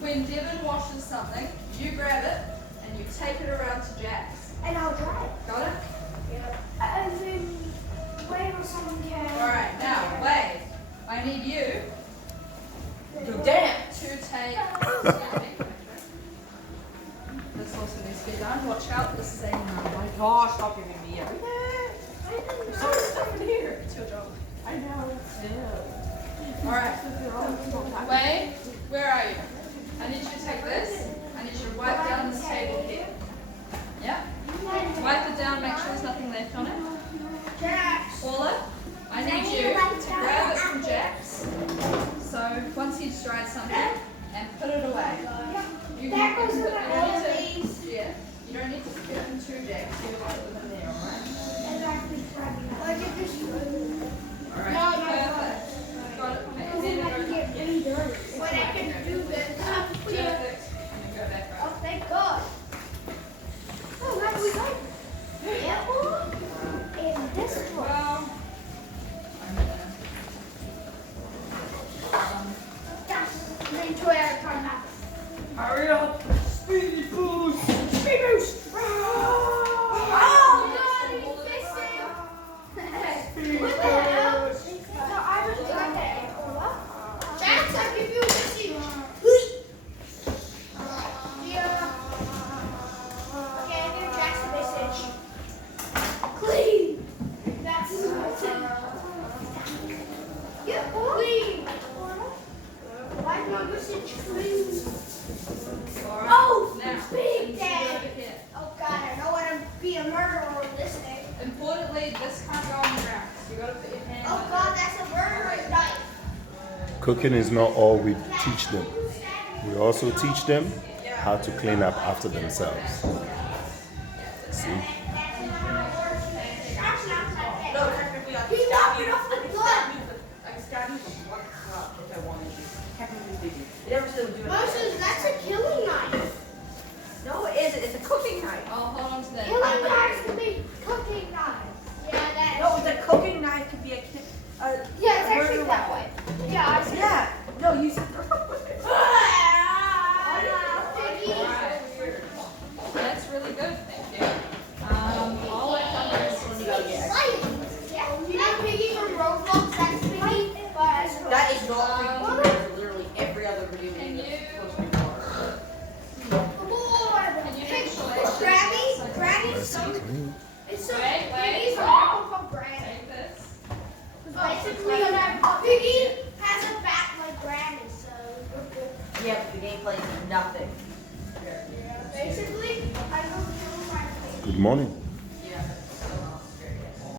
when Devin washes something, you grab it and you take it around to Jax. And I'll dry it. Got it? Yeah. And then Wade or someone can. Alright, now, Wade, I need you Damn! to take. This also needs to be done. Watch out, this is a Oh my gosh, stop giving me everything. There's so much stuff in here. It's your job. I know. Alright. Wade, where are you? I need you to take this. I need you to wipe down this table here. Yeah? Wipe it down, make sure there's nothing left on it. Jax. Paula, I need you to grab it from Jax. So once he's dried something, and put it away. You That goes put with all of it into, these. yeah. You don't need to put it in two Jax. You put them in there, alright? Like if this Alright. No, no, Perfect. Got it. Put doesn't it have to in. get redone. But I can do this. Perfect. And then go back Oh, up. thank God. Oh, that's we got. Yeah. And this one. Well, I'm gonna. That's me to air time now. Hurry up! Speedy boost! Speed boost. Oh, God, he's fishing. What the hell? No, I was like that. Jax, I give you a fishing. Yeah. Okay, I give Jax a message. Clean. That's yeah, clean. Why is my message clean? Alright. Oh, now, big over day. here. Oh God, I don't want to be a murderer on this day. Importantly, this can't go on the ground. So you gotta put your hand Oh on God, that's a murderer's knife. Cooking is not all we teach them. We also teach them how to clean up after themselves. See? No, technically I He can knocked stab it you. off the I can blood. stab you with I can stab you with one cup if I wanted to. Technically speaking. It never said do it. Moses, that's a killing knife. No, it isn't. It's a cooking knife. Oh, hold on to that. Killing knives can be cooking knives. Yeah, that. No, the cooking knife could be a Yeah, it's actually murder that weapon. way. Yeah, I see. Yeah. No, you said Alright. That's really good, thank you. All I cover is when you gotta get. Yeah, you know Piggy from Roblox? That's Piggy. But that is not freaking weird. Literally every other video Can game that's you- supposed to be hard. Can you make sure that Granny, Nice and clean. it's so Wait, Piggy's wait. off of Granny. take this? Basically, Piggy has a back like Granny, so we're good. Yeah, but the gameplay is nothing. Basically, I go through my face. Good morning.